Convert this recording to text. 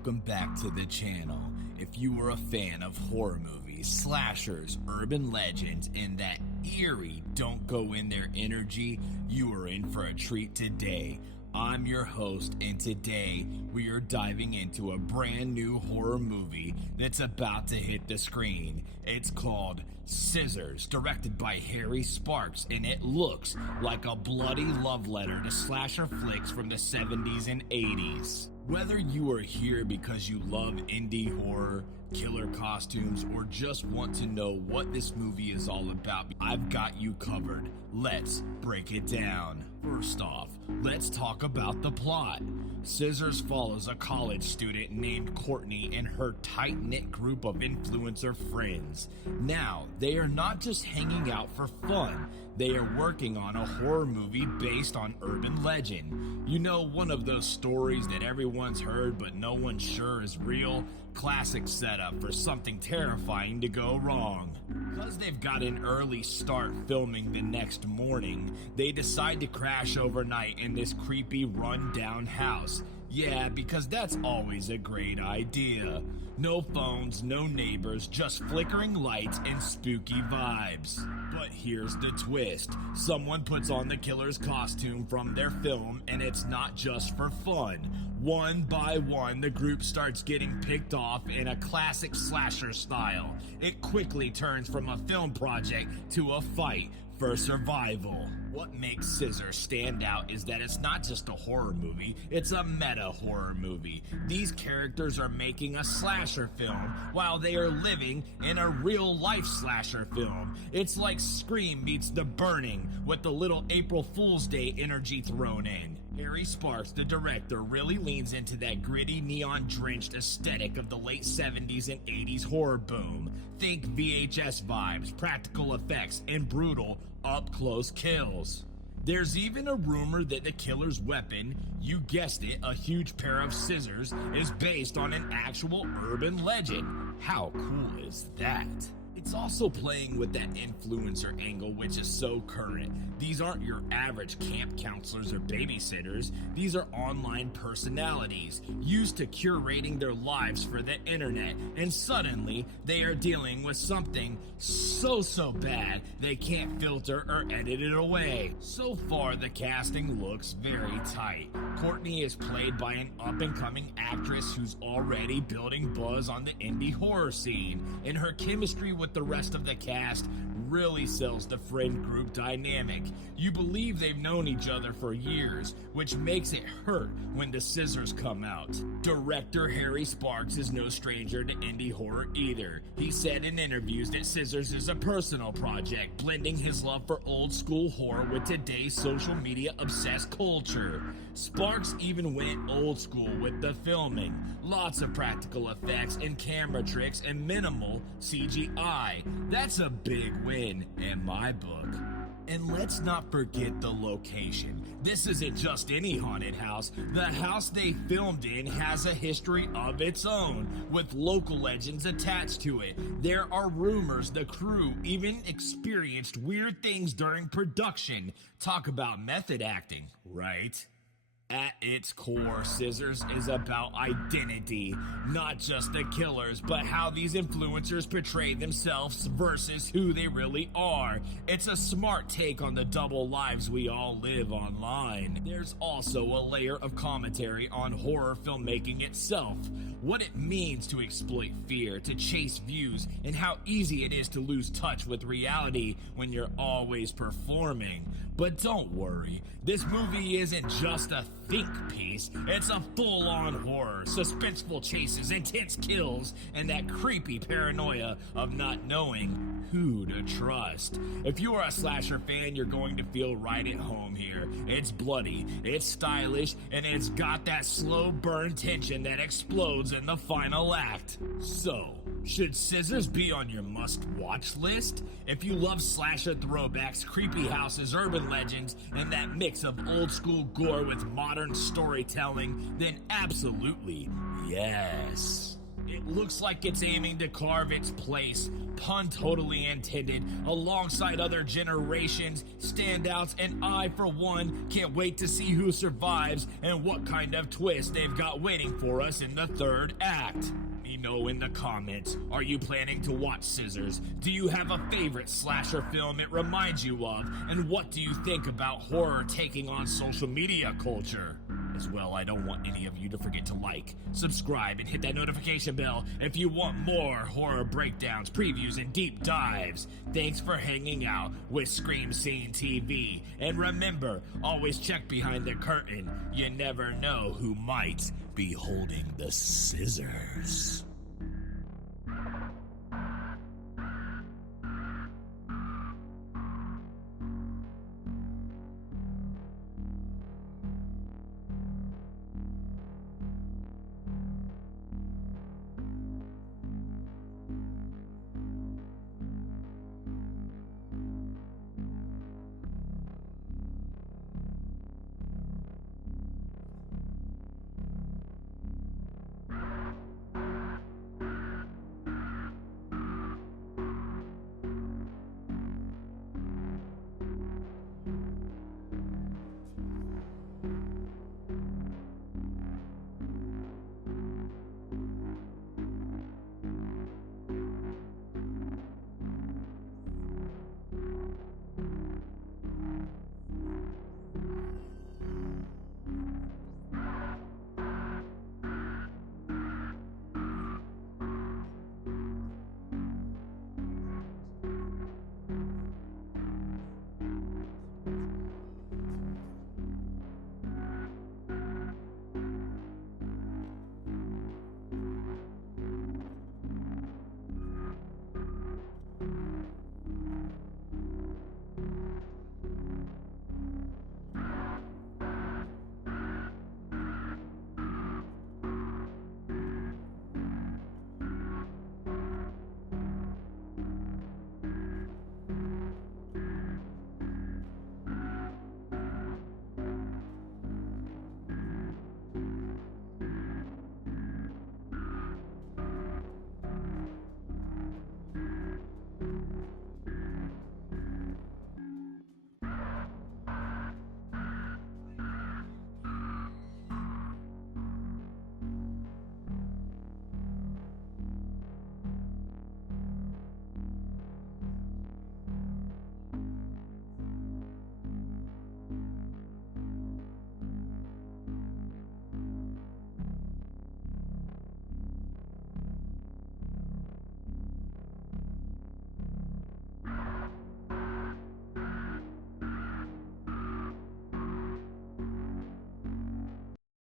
welcome back to the channel. If you are a fan of horror movies, slashers, urban legends, and that eerie don't go in there energy, you are in for a treat today. I'm your host, and today we are diving into a brand new horror movie that's about to hit the screen. It's called Scissors, directed by Harry Sparks, and it looks like a bloody love letter to slasher flicks from the 70s and 80s. Whether you are here because you love indie horror, killer costumes, or just want to know what this movie is all about, I've got you covered. Let's break it down. First off, let's talk about the plot. Scissors follows a college student named Courtney and her tight-knit group of influencer friends. Now, they are not just hanging out for fun. They are working on a horror movie based on urban legend. You know, one of those stories that everyone's heard but no one's sure is real? Classic setup for something terrifying to go wrong. Because they've got an early start filming the next morning, they decide to crash overnight in this creepy run-down house. Yeah, because that's always a great idea. No phones, no neighbors, just flickering lights and spooky vibes. But here's the twist. Someone puts on the killer's costume from their film, and it's not just for fun. One by one, the group starts getting picked off in a classic slasher style. It quickly turns from a film project to a fight for survival. What makes Scissors stand out is that it's not just a horror movie, it's a meta horror movie. These characters are making a slasher film while they are living in a real life slasher film. It's like Scream meets The Burning with the little April Fool's Day energy thrown in. Harry Sparks, the director, really leans into that gritty, neon-drenched aesthetic of the late 70s and 80s horror boom. Think VHS vibes, practical effects, and brutal, up-close kills. There's even a rumor that the killer's weapon, you guessed it, a huge pair of scissors, is based on an actual urban legend. How cool is that? It's also playing with that influencer angle, which is so current. These aren't your average camp counselors or babysitters. These are online personalities used to curating their lives for the internet, and suddenly they are dealing with something so bad they can't filter or edit it away. So far, the casting looks very tight. Courtney is played by an up-and-coming actress who's already building buzz on the indie horror scene, and her chemistry with the rest of the cast really sells the friend group dynamic. You believe they've known each other for years, which makes it hurt when the scissors come out. Director Harry Sparks is no stranger to indie horror either. He said in interviews that Scissors is a personal project, blending his love for old school horror with today's social media obsessed culture. Sparks even went old school with the filming. Lots of practical effects and camera tricks and minimal CGI. That's a big win in my book. And let's not forget the location. This isn't just any haunted house. The house they filmed in has a history of its own, with local legends attached to it. There are rumors the crew even experienced weird things during production. Talk about method acting, right? At its core, Scissors is about identity, not just the killers, but how these influencers portray themselves versus who they really are. It's a smart take on the double lives we all live online. There's also a layer of commentary on horror filmmaking itself, what it means to exploit fear, to chase views, and how easy it is to lose touch with reality when you're always performing. But don't worry, this movie isn't just a think piece, it's a full-on horror, suspenseful chases, intense kills, and that creepy paranoia of not knowing who to trust. If you are a slasher fan, you're going to feel right at home here. It's bloody, it's stylish, and it's got that slow burn tension that explodes in the final act. So, should Scissors be on your must-watch list? If you love slasher throwbacks, creepy houses, urban legends, and that mix of old-school gore with modern storytelling, then absolutely yes. It looks like it's aiming to carve its place, pun totally intended, alongside other generations, standouts, and I, for one, can't wait to see who survives and what kind of twist they've got waiting for us in the third act. Let me know in the comments, are you planning to watch Scissors? Do you have a favorite slasher film it reminds you of? And what do you think about horror taking on social media culture? As well, I don't want any of you to forget to like, subscribe, and hit that notification bell if you want more horror breakdowns, previews, and deep dives. Thanks for hanging out with Scream Scene TV. And remember, always check behind the curtain. You never know who might be holding the scissors.